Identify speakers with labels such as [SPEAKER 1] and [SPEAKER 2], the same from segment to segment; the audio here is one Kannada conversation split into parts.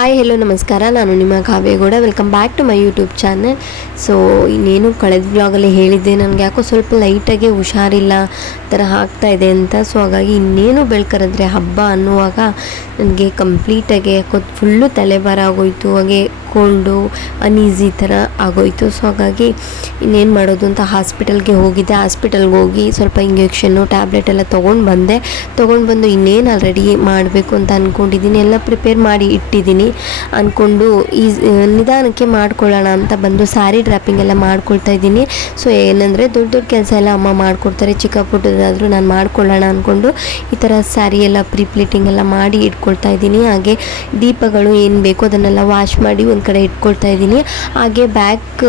[SPEAKER 1] ಹಾಯ್ ಹೆಲೋ ನಮಸ್ಕಾರ. ನಾನು ನಿಮ್ಮ Kavya Gowda welcome back to my YouTube channel so ಇನ್ನೇನು ಕಳೆದ ಬ್ಲಾಗಲ್ಲಿ ಹೇಳಿದ್ದೆ. ನನಗೆ ಯಾಕೋ ಸ್ವಲ್ಪ ಲೈಟಾಗಿ ಹುಷಾರಿಲ್ಲ, ಥರ ಆಗ್ತಾ ಇದೆ ಅಂತ. ಸೊ ಹಾಗಾಗಿ ಇನ್ನೇನು ಬೆಳ್ಕರಿದ್ರೆ ಹಬ್ಬ ಅನ್ನುವಾಗ ನನಗೆ ಕಂಪ್ಲೀಟಾಗಿ ಯಾಕೋ ಫುಲ್ಲು ತಲೆಬಾರ ಆಗೋಯ್ತು. ಹಾಗೆ ಕೋಲ್ಡು ಅನೀಸಿ ಥರ ಆಗೋಯ್ತು. ಸೊ, ಹಾಗಾಗಿ ಇನ್ನೇನು ಮಾಡೋದು ಅಂತ ಹಾಸ್ಪಿಟಲ್ಗೆ ಹೋಗಿದ್ದೆ. ಹಾಸ್ಪಿಟಲ್ಗೆ ಹೋಗಿ ಸ್ವಲ್ಪ ಇಂಜೆಕ್ಷನ್ನು, ಟ್ಯಾಬ್ಲೆಟ್ ಎಲ್ಲ ತೊಗೊಂಡು ಬಂದೆ. ತೊಗೊಂಡು ಬಂದು ಇನ್ನೇನು ಆಲ್ರೆಡಿ ಮಾಡಬೇಕು ಅಂತ ಅಂದ್ಕೊಂಡಿದ್ದೀನಿ ಎಲ್ಲ ಪ್ರಿಪೇರ್ ಮಾಡಿ ಇಟ್ಟಿದ್ದೀನಿ. ಅಂದ್ಕೊಂಡು ಈ ನಿಧಾನಕ್ಕೆ ಮಾಡ್ಕೊಳ್ಳೋಣ ಅಂತ ಬಂದು ಸ್ಯಾರಿ ಡ್ರಾಪಿಂಗ್ ಎಲ್ಲ ಮಾಡ್ಕೊಳ್ತಾ ಇದ್ದೀನಿ. ಸೊ, ಏನಂದರೆ ದೊಡ್ಡ ದೊಡ್ಡ ಕೆಲಸ ಎಲ್ಲ ಅಮ್ಮ ಮಾಡ್ಕೊಡ್ತಾರೆ. ಚಿಕ್ಕ ಪುಟ್ಟದಾದರೂ ನಾನು ಮಾಡ್ಕೊಳ್ಳೋಣ ಅಂದ್ಕೊಂಡು ಈ ಥರ ಸ್ಯಾರಿ ಎಲ್ಲ ಪ್ರೀ ಪ್ಲೇಟಿಂಗ್ ಎಲ್ಲ ಮಾಡಿ ಇಟ್ಕೊಳ್ತಾ ಇದ್ದೀನಿ. ಹಾಗೆ ದೀಪಗಳು ಏನು ಬೇಕೋ ಅದನ್ನೆಲ್ಲ ವಾಶ್ ಮಾಡಿ ಒಂದು ಕಡೆ ಇಟ್ಕೊಳ್ತಾ ಇದ್ದೀನಿ. ಹಾಗೆ ಬ್ಯಾಕ್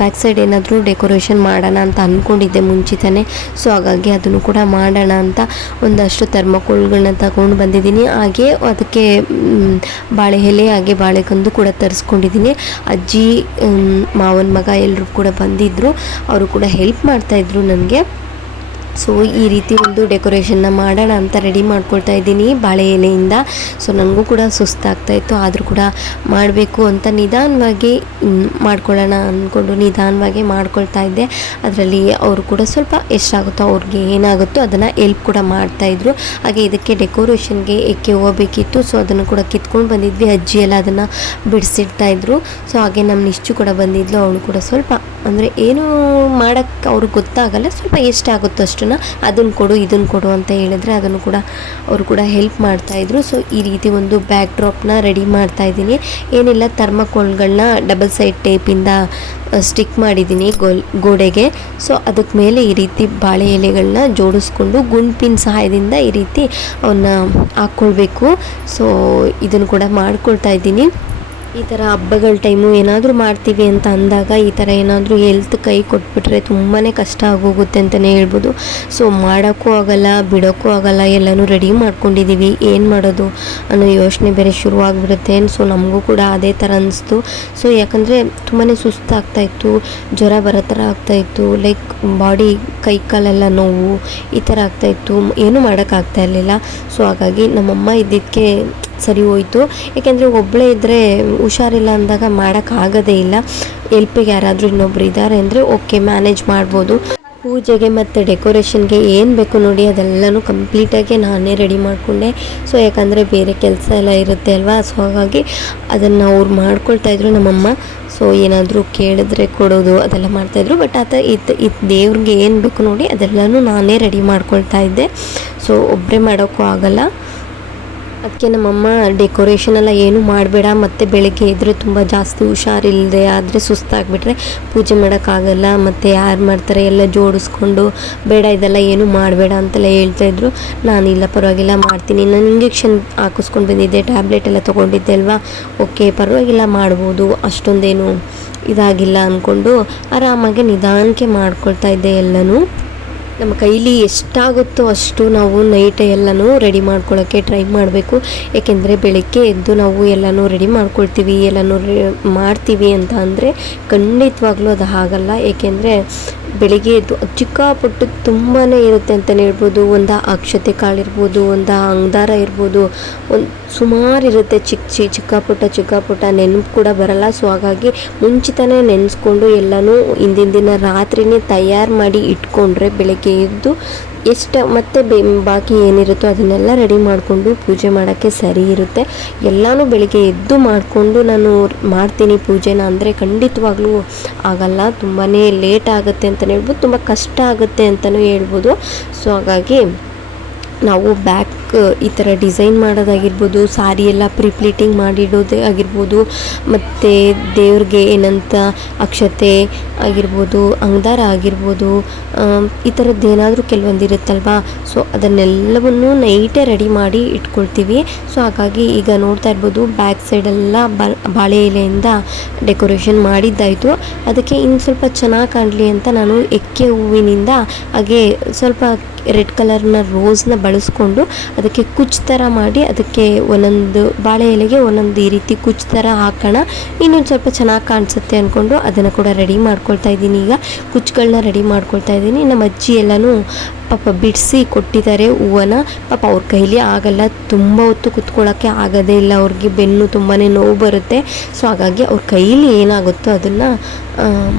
[SPEAKER 1] ಬ್ಯಾಕ್ ಸೈಡ್ ಏನಾದರೂ ಡೆಕೋರೇಷನ್ ಮಾಡೋಣ ಅಂತ ಅಂದ್ಕೊಂಡಿದ್ದೆ ಮುಂಚಿತಾನೆ. ಸೊ ಹಾಗಾಗಿ ಅದನ್ನು ಕೂಡ ಮಾಡೋಣ ಅಂತ ಒಂದಷ್ಟು ಥರ್ಮಕೋಲ್ಗಳನ್ನ ತಗೊಂಡು ಬಂದಿದ್ದೀನಿ. ಹಾಗೆ ಅದಕ್ಕೆ ಬಾಳೆ ಎಲೆ, ಹಾಗೆ ಬಾಳೆಕಂದು ಕೂಡ ತರಿಸ್ಕೊಂಡಿದ್ದೀನಿ. ಅಜ್ಜಿ ಮಾವನ ಮಗ ಎಲ್ಲರೂ ಕೂಡ ಬಂದಿದ್ದರು ಅವರು ಕೂಡ ಹೆಲ್ಪ್ ಮಾಡ್ತಾಯಿದ್ರು ನನಗೆ. ಸೊ ಈ ರೀತಿ ಒಂದು ಡೆಕೋರೇಷನ್ನ ಮಾಡೋಣ ಅಂತ ರೆಡಿ ಮಾಡ್ಕೊಳ್ತಾ ಇದ್ದೀನಿ ಬಾಳೆ ಎಲೆಯಿಂದ. ಸೊ ನನಗೂ ಕೂಡ ಸುಸ್ತಾಗ್ತಾ ಇತ್ತು, ಆದರೂ ಕೂಡ ಮಾಡಬೇಕು ಅಂತ ನಿಧಾನವಾಗಿ ಮಾಡ್ಕೊಳ್ಳೋಣ ಅಂದ್ಕೊಂಡು ನಿಧಾನವಾಗಿ ಮಾಡ್ಕೊಳ್ತಾ ಇದ್ದೆ. ಅದರಲ್ಲಿ ಅವರು ಕೂಡ ಸ್ವಲ್ಪ ಎಷ್ಟಾಗುತ್ತೋ ಅವ್ರಿಗೆ ಏನಾಗುತ್ತೋ ಅದನ್ನು ಎಲ್ಪ್ ಕೂಡ ಮಾಡ್ತಾಯಿದ್ರು ಹಾಗೆ ಇದಕ್ಕೆ ಡೆಕೋರೇಷನ್ಗೆ ಎಕ್ಕೆ ಹೋಗಬೇಕಿತ್ತು ಸೊ ಅದನ್ನು ಕೂಡ ಕಿತ್ಕೊಂಡು ಬಂದಿದ್ವಿ. ಅಜ್ಜಿ ಎಲ್ಲ ಅದನ್ನು ಬಿಡಿಸಿಡ್ತಾಯಿದ್ರು ಸೊ ಹಾಗೆ ನಮ್ಮ ನಿಶ್ಚು ಕೂಡ ಬಂದಿದ್ಲು, ಅವಳು ಕೂಡ ಸ್ವಲ್ಪ ಅಂದರೆ ಏನು ಮಾಡೋಕ್ಕೆ ಅವ್ರಿಗೆ ಗೊತ್ತಾಗಲ್ಲ, ಸ್ವಲ್ಪ ಎಷ್ಟಾಗುತ್ತೋ ಅದನ್ನು ಕೊಡು, ಇದನ್ನು ಕೊಡು ಅಂತ ಹೇಳಿದ್ರೆ ಅದನ್ನು ಕೂಡ ಅವರು ಕೂಡ ಹೆಲ್ಪ್ ಮಾಡ್ತಾಯಿದ್ರು ಸೊ ಈ ರೀತಿ ಒಂದು ಬ್ಯಾಕ್ ಡ್ರಾಪ್ನ ರೆಡಿ ಮಾಡ್ತಾ ಇದ್ದೀನಿ. ಏನಿಲ್ಲ ಥರ್ಮಕೋಲ್ಗಳನ್ನ ಡಬಲ್ ಸೈಡ್ ಟೇಪಿಂದ ಸ್ಟಿಕ್ ಮಾಡಿದ್ದೀನಿ ಗೋಲ್, ಗೋಡೆಗೆ. ಸೊ ಅದಕ್ಕೆ ಮೇಲೆ ಈ ರೀತಿ ಬಾಳೆ ಎಲೆಗಳನ್ನ ಜೋಡಿಸ್ಕೊಂಡು ಗುಂಪಿನ ಸಹಾಯದಿಂದ ಈ ರೀತಿ ಅವನ್ನ ಹಾಕ್ಕೊಳ್ಬೇಕು ಸೊ ಇದನ್ನು ಕೂಡ ಮಾಡ್ಕೊಳ್ತಾ ಇದ್ದೀನಿ. ಈ ಥರ ಹಬ್ಬಗಳ ಟೈಮು ಏನಾದರೂ ಮಾಡ್ತೀವಿ ಅಂತ ಅಂದಾಗ ಈ ಥರ ಏನಾದರೂ ಹೆಲ್ತ್ ಕೈ ಕೊಟ್ಬಿಟ್ರೆ ತುಂಬಾ ಕಷ್ಟ ಆಗೋಗುತ್ತೆ ಅಂತಲೇ ಹೇಳ್ಬೋದು. ಸೊ ಮಾಡೋಕ್ಕೂ ಆಗಲ್ಲ, ಬಿಡೋಕ್ಕೂ ಆಗಲ್ಲ, ಎಲ್ಲನೂ ರೆಡಿ ಮಾಡ್ಕೊಂಡಿದ್ದೀವಿ ಏನು ಮಾಡೋದು? ಅನ್ನೋ ಯೋಚನೆ ಬೇರೆ ಶುರುವಾಗ್ಬಿಡುತ್ತೆ. ಸೊ ನಮಗೂ ಕೂಡ ಅದೇ ಥರ ಅನಿಸ್ತು. ಸೊ ಯಾಕಂದರೆ ತುಂಬಾ ಸುಸ್ತಾಗ್ತಾ ಇತ್ತು, ಜ್ವರ ಬರೋ ಥರ ಆಗ್ತಾಯಿತ್ತು ಲೈಕ್ ಬಾಡಿ ಕೈ ಕಾಲೆಲ್ಲ ನೋವು ಈ ಥರ ಆಗ್ತಾಯಿತ್ತು ಏನೂ ಮಾಡೋಕ್ಕಾಗ್ತಾ ಇರಲಿಲ್ಲ. ಸೊ ಹಾಗಾಗಿ ನಮ್ಮಮ್ಮ ಇದ್ದಿದ್ದಕ್ಕೆ ಸರಿ ಹೋಯಿತು. ಏಕೆಂದರೆ ಒಬ್ಬಳೇ ಇದ್ದರೆ ಹುಷಾರಿಲ್ಲ ಅಂದಾಗ ಮಾಡೋಕ್ಕಾಗೋದೇ ಇಲ್ಲ. ಎಲ್ಪಿಗೆ ಯಾರಾದರೂ ಇನ್ನೊಬ್ರು ಇದ್ದಾರೆ ಅಂದರೆ ಓಕೆ ಮ್ಯಾನೇಜ್ ಮಾಡ್ಬೋದು. ಪೂಜೆಗೆ ಮತ್ತು ಡೆಕೋರೇಷನ್ಗೆ ಏನು ಬೇಕು ನೋಡಿ ಅದೆಲ್ಲನೂ ಕಂಪ್ಲೀಟಾಗಿ ನಾನೇ ರೆಡಿ ಮಾಡಿಕೊಂಡೆ. ಸೊ ಯಾಕಂದರೆ ಬೇರೆ ಕೆಲಸ ಎಲ್ಲ ಇರುತ್ತೆ ಅಲ್ವಾ? ಸೊ ಹಾಗಾಗಿ ಅದನ್ನು ಅವ್ರು ಮಾಡ್ಕೊಳ್ತಾಯಿದ್ರು ನಮ್ಮಮ್ಮ. ಸೊ ಏನಾದರೂ ಕೇಳಿದ್ರೆ ಕೊಡೋದು ಅದೆಲ್ಲ ಮಾಡ್ತಾಯಿದ್ರು ಬಟ್ ಆತ ಇದು ದೇವ್ರಿಗೆ ಏನು ಬೇಕು ನೋಡಿ ಅದೆಲ್ಲನೂ ನಾನೇ ರೆಡಿ ಮಾಡ್ಕೊಳ್ತಾ ಇದ್ದೆ. ಸೊ ಒಬ್ಬರೇ ಮಾಡೋಕ್ಕೂ ಆಗಲ್ಲ. ಅದಕ್ಕೆ ನಮ್ಮಮ್ಮ ಡೆಕೋರೇಷನ್ ಎಲ್ಲ ಏನು ಮಾಡಬೇಡ. ಮತ್ತು ಬೆಳಗ್ಗೆ ಇದ್ದರೆ ತುಂಬ ಜಾಸ್ತಿ ಹುಷಾರಿಲ್ಲದೆ ಆದರೆ ಸುಸ್ತಾಗಿಬಿಟ್ರೆ ಪೂಜೆ ಮಾಡೋಕ್ಕಾಗಲ್ಲ. ಮತ್ತು ಯಾರು ಮಾಡ್ತಾರೆ ಎಲ್ಲ ಜೋಡಿಸ್ಕೊಂಡು ಬೇಡ ಇದೆಲ್ಲ ಏನು ಮಾಡಬೇಡ ಅಂತೆಲ್ಲ ಹೇಳ್ತಾಯಿದ್ರು ಇಲ್ಲ, ಪರವಾಗಿಲ್ಲ, ಮಾಡ್ತೀನಿ. ನಾನು ಇಂಜೆಕ್ಷನ್ ಹಾಕಿಸ್ಕೊಂಡು ಬಂದಿದ್ದೆ ಟ್ಯಾಬ್ಲೆಟ್ ಎಲ್ಲ ತೊಗೊಂಡಿದ್ದೆ ಅಲ್ವಾ? ಓಕೆ ಪರವಾಗಿಲ್ಲ, ಮಾಡ್ಬೋದು. ಅಷ್ಟೊಂದೇನು ಇದಾಗಿಲ್ಲ ಅಂದ್ಕೊಂಡು ಆರಾಮಾಗಿ ನಿಧಾನಕ್ಕೆ ಮಾಡ್ಕೊಳ್ತಾ ಇದ್ದೆ ಎಲ್ಲನೂ. ನಮ್ಮ ಕೈಲಿ ಎಷ್ಟಾಗುತ್ತೋ ಅಷ್ಟು ನಾವು ನೈಟ್ ಎಲ್ಲನೂ ರೆಡಿ ಮಾಡ್ಕೊಳ್ಳೋಕ್ಕೆ ಟ್ರೈ ಮಾಡಬೇಕು. ಏಕೆಂದರೆ ಬೆಳಗ್ಗೆ ಎದ್ದು ನಾವು ಎಲ್ಲನೂ ರೆಡಿ ಮಾಡ್ಕೊಳ್ತೀವಿ, ಎಲ್ಲನೂ ಮಾಡ್ತೀವಿ ಅಂತ ಅಂದರೆ ಖಂಡಿತವಾಗ್ಲೂ ಅದು ಆಗಲ್ಲ ಏಕೆಂದರೆ ಬೆಳಿಗ್ಗೆ ಎದ್ದು ಚಿಕ್ಕ ಪುಟ್ಟ ತುಂಬಾ ಇರುತ್ತೆ ಅಂತಲೇ ಹೇಳ್ಬೋದು. ಒಂದು ಅಕ್ಷತೆ ಕಾಳಿರ್ಬೋದು ಒಂದು ಅಂಗದಾರ ಇರ್ಬೋದು, ಒಂದು ಸುಮಾರು ಇರುತ್ತೆ. ಚಿಕ್ಕ ಚಿ ಚಿಕ್ಕ ಪುಟ್ಟ ಚಿಕ್ಕ ಪುಟ್ಟ ನೆನಪು ಕೂಡ ಬರಲ್ಲ. ಸೊ ಹಾಗಾಗಿ ಮುಂಚಿತನೇ ನೆನೆಸ್ಕೊಂಡು ಎಲ್ಲನೂ ಹಿಂದಿನ ದಿನ ರಾತ್ರಿನೇ ತಯಾರು ಮಾಡಿ ಇಟ್ಕೊಂಡ್ರೆ ಬೆಳಗ್ಗೆ ಎದ್ದು ಎಷ್ಟು ಮತ್ತೆ ಬೆ ಬಾಕಿ ಏನಿರುತ್ತೋ ಅದನ್ನೆಲ್ಲ ರೆಡಿ ಮಾಡಿಕೊಂಡು ಪೂಜೆ ಮಾಡೋಕ್ಕೆ ಸರಿ ಇರುತ್ತೆ. ಎಲ್ಲನೂ ಬೆಳಿಗ್ಗೆ ಎದ್ದು ಮಾಡಿಕೊಂಡು ನಾನು ಮಾಡ್ತೀನಿ ಪೂಜೆನ ಅಂದರೆ ಖಂಡಿತವಾಗ್ಲೂ ಆಗಲ್ಲ. ತುಂಬಾ ಲೇಟ್ ಆಗುತ್ತೆ ಅಂತಲೇ ಹೇಳ್ಬೋದು, ತುಂಬ ಕಷ್ಟ ಆಗುತ್ತೆ ಅಂತಲೂ ಹೇಳ್ಬೋದು. ಸೊ ಹಾಗಾಗಿ ನಾವು ಬ್ಯಾಕ್ ಈ ಥರ ಡಿಸೈನ್ ಮಾಡೋದಾಗಿರ್ಬೋದು ಸಾರಿ ಎಲ್ಲ ಪ್ರಿಪ್ಲೀಟಿಂಗ್ ಮಾಡಿಡೋದೇ ಆಗಿರ್ಬೋದು, ಮತ್ತು ದೇವ್ರಿಗೆ ಏನಂತ ಅಕ್ಷತೆ ಆಗಿರ್ಬೋದು, ಅಂಗದಾರ ಆಗಿರ್ಬೋದು ಈ ಥರದ್ದು ಏನಾದರೂ ಕೆಲವೊಂದು ಇರುತ್ತಲ್ವಾ ಸೊ ಅದನ್ನೆಲ್ಲವನ್ನು ನೈಟೇ ರೆಡಿ ಮಾಡಿ ಇಟ್ಕೊಳ್ತೀವಿ. ಸೊ ಹಾಗಾಗಿ ಈಗ ನೋಡ್ತಾ ಇರ್ಬೋದು ಬ್ಯಾಕ್ ಸೈಡೆಲ್ಲ ಬಾಳೆ ಎಲೆಯಿಂದ ಡೆಕೋರೇಷನ್ ಮಾಡಿದ್ದಾಯಿತು. ಅದಕ್ಕೆ ಇನ್ನು ಸ್ವಲ್ಪ ಚೆನ್ನಾಗಿ ಕಾಣಲಿ ಅಂತ ನಾನು ಎಕ್ಕೆ ಹೂವಿನಿಂದ ಹಾಗೆ ಸ್ವಲ್ಪ ರೆಡ್ ಕಲರ್ನ ರೋಸ್ನ ಬಳಸ್ಕೊಂಡು ಅದಕ್ಕೆ ಕುಚ್ ಥರ ಮಾಡಿ ಅದಕ್ಕೆ ಒಂದೊಂದು ಬಾಳೆ ಎಲೆಗೆ ಒಂದೊಂದು ಈ ರೀತಿ ಕುಚ್ ಥರ ಹಾಕೋಣ. ಇನ್ನೊಂದು ಸ್ವಲ್ಪ ಚೆನ್ನಾಗಿ ಕಾಣಿಸುತ್ತೆ ಅಂದ್ಕೊಂಡು ಅದನ್ನು ಕೂಡ ರೆಡಿ ಮಾಡ್ಕೊಳ್ತಾ ಇದ್ದೀನಿ. ಈಗ ಕುಚ್ಚುಗಳನ್ನ ರೆಡಿ ಮಾಡ್ಕೊಳ್ತಾ ಇದ್ದೀನಿ. ನಮ್ಮ ಅಜ್ಜಿ ಎಲ್ಲನೂ ಪಾಪ ಬಿಡಿಸಿ ಕೊಟ್ಟಿದ್ದಾರೆ ಹೂವನ್ನು. ಪಾಪ ಅವ್ರ ಕೈಲಿ ಆಗಲ್ಲ. ತುಂಬ ಹೊತ್ತು ಕುತ್ಕೊಳ್ಳೋಕ್ಕೆ ಆಗೋದೇ ಇಲ್ಲ. ಅವ್ರಿಗೆ ಬೆನ್ನು ತುಂಬಾ ನೋವು ಬರುತ್ತೆ. ಸೊ ಹಾಗಾಗಿ ಅವ್ರ ಕೈಲಿ ಏನಾಗುತ್ತೋ ಅದನ್ನು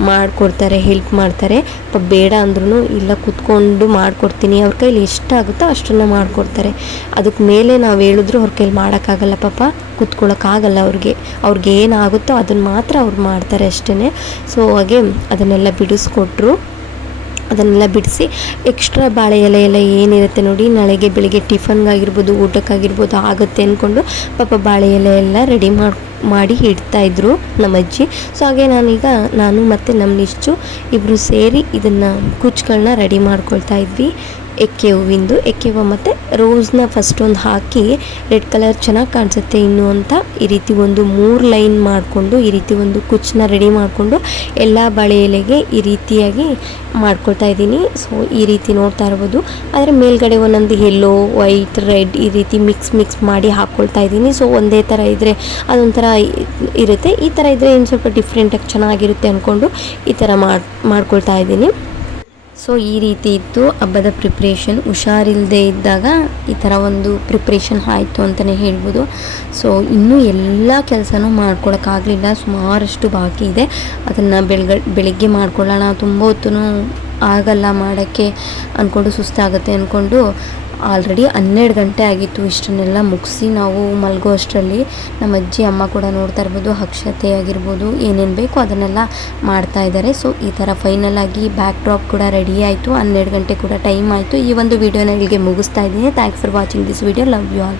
[SPEAKER 1] ಮಾಡಿಕೊಡ್ತಾರೆ ಹೆಲ್ಪ್ ಮಾಡ್ತಾರೆ. ಪಾಪ ಬೇಡ ಅಂದ್ರೂ ಇಲ್ಲ, ಕುತ್ಕೊಂಡು ಮಾಡಿಕೊಡ್ತೀನಿ. ಅವ್ರ ಕೈಲಿ ಎಷ್ಟಾಗುತ್ತೋ ಅಷ್ಟನ್ನು ಮಾಡಿಕೊಡ್ತಾರೆ. ಅದಕ್ಕೆ ಮೇಲೆ ನಾವು ಹೇಳಿದ್ರು ಅವ್ರ ಕೈಲಿ ಮಾಡೋಕ್ಕಾಗಲ್ಲ ಪಾಪ. ಕುತ್ಕೊಳ್ಳೋಕ್ಕಾಗಲ್ಲ ಅವ್ರಿಗೆ. ಅವ್ರಿಗೆ ಏನಾಗುತ್ತೋ ಅದನ್ನು ಮಾತ್ರ ಅವ್ರು ಮಾಡ್ತಾರೆ ಅಷ್ಟೇ ಸೊ ಹಾಗೆ ಅದನ್ನೆಲ್ಲ ಬಿಡಿಸ್ಕೊಟ್ರು. ಅದನ್ನೆಲ್ಲ ಬಿಡಿಸಿ ಎಕ್ಸ್ಟ್ರಾ ಬಾಳೆ ಎಲೆ ಎಲ್ಲ ಏನಿರುತ್ತೆ ನೋಡಿ, ನಾಳೆಗೆ ಬೆಳಿಗ್ಗೆ ಟಿಫನ್ಗಾಗಿರ್ಬೋದು, ಊಟಕ್ಕಾಗಿರ್ಬೋದು ಆಗುತ್ತೆ ಅಂದ್ಕೊಂಡು ಪಾಪ ಬಾಳೆ ಎಲೆ ಎಲ್ಲ ರೆಡಿ ಮಾಡಿ ಮಾಡಿ ಇಡ್ತಾಯಿದ್ರು ನಮ್ಮ ಅಜ್ಜಿ. ಸೊ ಹಾಗೆ ನಾನೀಗ ನಾನು ಮತ್ತು ನಮ್ಮ ನಿಶ್ಚು ಇಬ್ಬರು ಸೇರಿ ಇದನ್ನು ಕುಚ್ಚುಗಳನ್ನ ರೆಡಿ ಮಾಡ್ಕೊಳ್ತಾ ಇದ್ವಿ. ಎಕ್ಕೆ ಹೂವಿಂದು ಎಕ್ಕೆ ಹೂವು ಮತ್ತು ರೋಸ್ನ ಫಸ್ಟ್ ಒಂದು ಹಾಕಿ ರೆಡ್ ಕಲರ್ ಚೆನ್ನಾಗಿ ಕಾಣಿಸುತ್ತೆ ಇನ್ನು ಅಂತ. ಈ ರೀತಿ ಒಂದು ಮೂರು ಲೈನ್ ಮಾಡಿಕೊಂಡು, ಈ ರೀತಿ ಒಂದು ಕುಚ್ಚನ್ನ ರೆಡಿ ಮಾಡಿಕೊಂಡು ಎಲ್ಲ ಬಳೆ ಎಲೆಗೆ ಈ ರೀತಿಯಾಗಿ ಮಾಡ್ಕೊಳ್ತಾ ಇದ್ದೀನಿ. ಸೊ ಈ ರೀತಿ ನೋಡ್ತಾ ಇರ್ಬೋದು. ಆದರೆ ಮೇಲ್ಗಡೆ ಒಂದೊಂದು ಎಲ್ಲೋ ವೈಟ್ ರೆಡ್ ಈ ರೀತಿ ಮಿಕ್ಸ್ ಮಿಕ್ಸ್ ಮಾಡಿ ಹಾಕ್ಕೊಳ್ತಾ ಇದ್ದೀನಿ. ಸೊ ಒಂದೇ ಥರ ಇದ್ದರೆ ಅದೊಂಥರ ಇರುತ್ತೆ. ಈ ಥರ ಇದ್ದರೆ ಇನ್ನು ಸ್ವಲ್ಪ ಡಿಫ್ರೆಂಟಾಗಿ ಚೆನ್ನಾಗಿರುತ್ತೆ ಅಂದ್ಕೊಂಡು ಈ ಥರ ಮಾಡಿ, ಮಾಡ್ಕೊಳ್ತಾ ಇದ್ದೀನಿ. ಸೊ ಈ ರೀತಿ ಇತ್ತು. ಹಬ್ಬದ ಪ್ರಿಪ್ರೇಷನ್ ಹುಷಾರಿಲ್ಲದೆ ಇದ್ದಾಗ ಈ ಥರ ಒಂದು ಪ್ರಿಪ್ರೇಷನ್ ಆಯಿತು ಅಂತಲೇ ಹೇಳ್ಬೋದು. ಸೊ ಇನ್ನೂ ಎಲ್ಲ ಕೆಲಸನೂ ಮಾಡ್ಕೊಳಕ್ಕಾಗಲಿಲ್ಲ. ಸುಮಾರಷ್ಟು ಬಾಕಿ ಇದೆ. ಅದನ್ನು ಬೆಳಗ್ಗೆ ಬೆಳಿಗ್ಗೆ ಮಾಡ್ಕೊಳ್ಳೋಣ. ತುಂಬ ಹೊತ್ತು ಆಗಲ್ಲ, ಮಾಡೋಕ್ಕೆ ಅಂದ್ಕೊಂಡು ಸುಸ್ತಾಗುತ್ತೆ ಅಂದ್ಕೊಂಡು ಆಲ್ರೆಡಿ ಹನ್ನೆರಡು ಗಂಟೆ ಆಗಿತ್ತು ಇಷ್ಟನ್ನೆಲ್ಲ ಮುಗಿಸಿ ನಾವು ಮಲಗೋ ಅಷ್ಟರಲ್ಲಿ ನಮ್ಮ ಅಜ್ಜಿ, ಅಮ್ಮ ಕೂಡ ನೋಡ್ತಾ ಇರ್ಬೋದು, ಅಕ್ಷತೆ ಆಗಿರ್ಬೋದು, ಏನೇನು ಬೇಕು ಅದನ್ನೆಲ್ಲ ಮಾಡ್ತಾ ಇದ್ದಾರೆ. ಸೊ ಈ ಥರ ಫೈನಲ್ ಆಗಿ ಬ್ಯಾಕ್ ಡ್ರಾಪ್ ಕೂಡ ರೆಡಿ ಆಯಿತು. ಹನ್ನೆರಡು ಗಂಟೆ ಕೂಡ ಟೈಮ್ ಆಯಿತು. ಈ ಒಂದು ವಿಡಿಯೋನ ಇಲ್ಲಿಗೆ ಮುಗಿಸ್ತಾ ಇದ್ದೀನಿ. Thanks for watching this video love you all